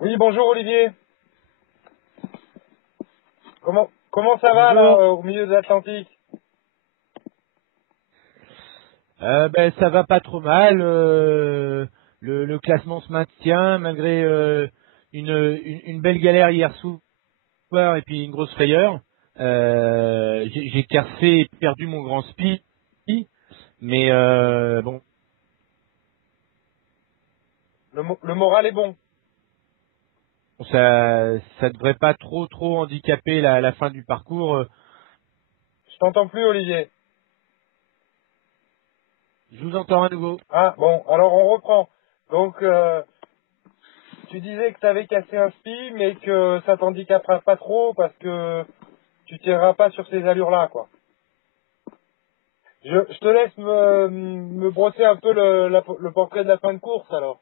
Oui, bonjour Olivier. Comment ça va là Bonjour. au milieu de l'Atlantique? Ça va pas trop mal. Le classement se maintient malgré une belle galère hier soir et puis une grosse frayeur. J'ai cassé et perdu mon grand spi, mais bon, Le moral est bon. ça devrait pas trop handicaper la fin du parcours. Je t'entends plus Olivier. Je vous entends à nouveau. Ah bon, alors on reprend. Donc tu disais que tu avais cassé un spi, mais que ça t'handicapera pas trop parce que tu tireras pas sur ces allures-là, quoi. Je te laisse me brosser un peu le portrait de la fin de course alors.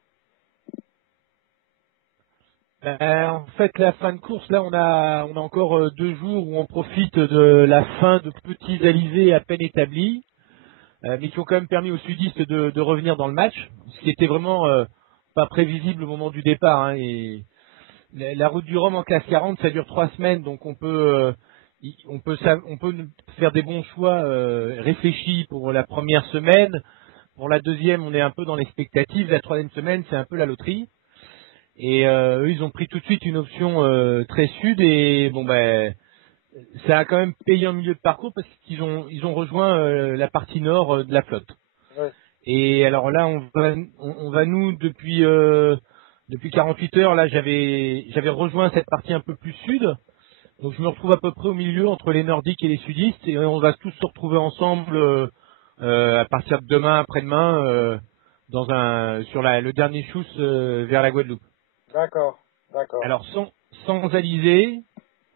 En fait, la fin de course, là, on a encore 2 jours où on profite de la fin de petits alizés à peine établis, mais qui ont quand même permis aux sudistes de revenir dans le match, ce qui était vraiment pas prévisible au moment du départ. Hein, et la route du Rhum en classe 40, ça dure 3 semaines, donc on peut faire des bons choix réfléchis pour la première semaine. Pour la deuxième, on est un peu dans l'expectative. La troisième semaine, c'est un peu la loterie. Et eux, ils ont pris tout de suite une option très sud et bon ben ça a quand même payé en milieu de parcours parce qu'ils ont rejoint la partie nord de la flotte. Ouais. Et alors là, on va nous depuis 48 heures là, j'avais rejoint cette partie un peu plus sud. Donc je me retrouve à peu près au milieu entre les nordiques et les sudistes et on va tous se retrouver ensemble à partir de demain après-demain le dernier chousse vers la Guadeloupe. D'accord, d'accord. Alors sans alizé,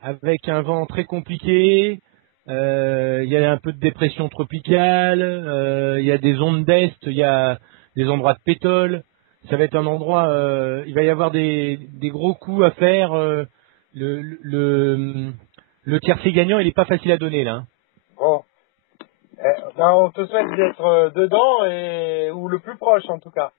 avec un vent très compliqué, il y a un peu de dépression tropicale, il y a des ondes d'est, il y a des endroits de pétole. Ça va être un endroit, il va y avoir des gros coups à faire. Le, le, le tiercé gagnant, il est pas facile à donner là, hein. Bon, ben, on te souhaite d'être dedans et ou le plus proche en tout cas.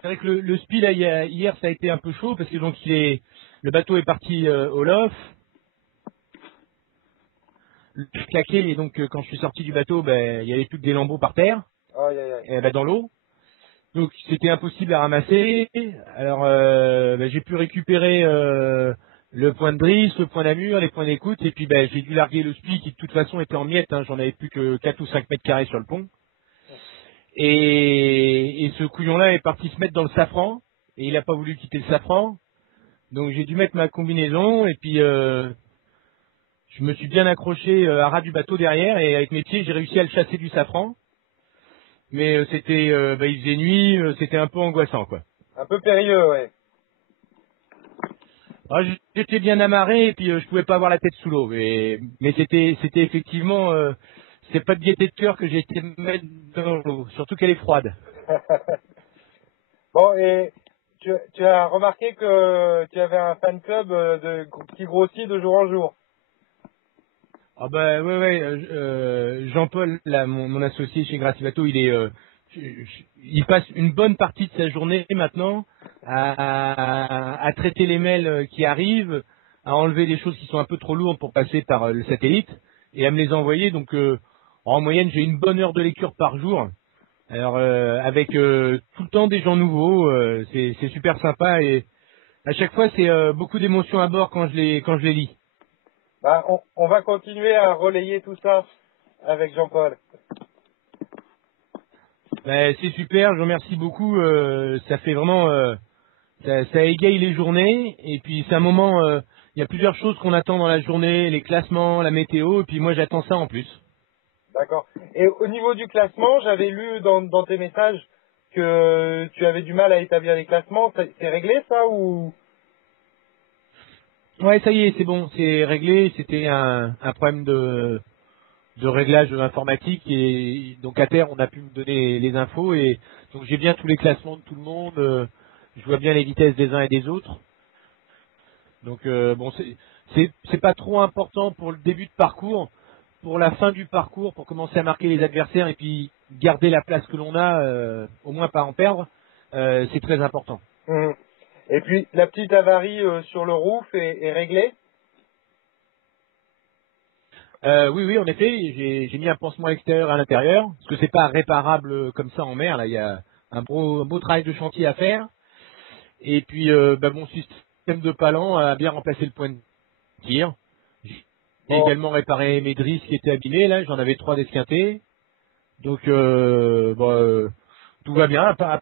C'est vrai que le SPI là, hier, ça a été un peu chaud parce que donc le bateau est parti au lof. Le claqué et donc quand je suis sorti du bateau, ben il y avait plus que des lambeaux par terre, Aïe aïe aïe. dans l'eau. Donc c'était impossible à ramasser. Alors j'ai pu récupérer le point de drisse, le point d'amure, les points d'écoute, et puis j'ai dû larguer le SPI qui de toute façon était en miettes, hein. J'en avais plus que 4 ou 5 mètres carrés sur le pont. Et ce couillon-là est parti se mettre dans le safran, et il n'a pas voulu quitter le safran. Donc j'ai dû mettre ma combinaison, et puis je me suis bien accroché à ras du bateau derrière, et avec mes pieds j'ai réussi à le chasser du safran. Mais il faisait nuit, c'était un peu angoissant quoi. Un peu périlleux, ouais. Ah, j'étais bien amarré et puis je pouvais pas avoir la tête sous l'eau. Mais c'était effectivement, c'est pas de gaieté de cœur que j'ai été me mettre dans l'eau, surtout qu'elle est froide. Bon, et tu as remarqué que tu avais un fan club qui grossit de jour en jour. Ah bah ouais, Jean-Paul, là, mon associé chez Grassi Bateau, il passe une bonne partie de sa journée maintenant à traiter les mails qui arrivent, à enlever des choses qui sont un peu trop lourdes pour passer par le satellite et à me les envoyer. Donc en moyenne, j'ai une bonne heure de lecture par jour. Alors avec tout le temps des gens nouveaux, c'est super sympa et à chaque fois c'est beaucoup d'émotions à bord quand je les lis. Bah, on va continuer à relayer tout ça avec Jean-Paul. C'est super, je vous remercie beaucoup. Ça fait vraiment, ça égaye les journées. Et puis c'est un moment, il y a plusieurs choses qu'on attend dans la journée, les classements, la météo. Et puis moi j'attends ça en plus. D'accord. Et au niveau du classement, j'avais lu dans tes messages que tu avais du mal à établir les classements. C'est réglé ça ou? Ouais, ça y est, c'est bon, c'est réglé. C'était un problème de réglage informatique et donc à terre on a pu me donner les infos et donc j'ai bien tous les classements de tout le monde. Je vois bien les vitesses des uns et des autres. Donc bon, c'est pas trop important pour le début de parcours. Pour la fin du parcours, pour commencer à marquer les adversaires et puis garder la place que l'on a, au moins pas en perdre, c'est très important. Mhm. Et puis la petite avarie sur le roof est réglée? Oui, en effet, j'ai mis un pansement extérieur à l'intérieur, parce que c'est pas réparable comme ça en mer. Là, il y a un beau travail de chantier à faire. Et puis, mon système de palan a bien remplacé le point de tir. J'ai Bon, également réparé mes drisses qui étaient abîmées. Là, j'en avais 3 d'esquintés. Donc, tout va bien. À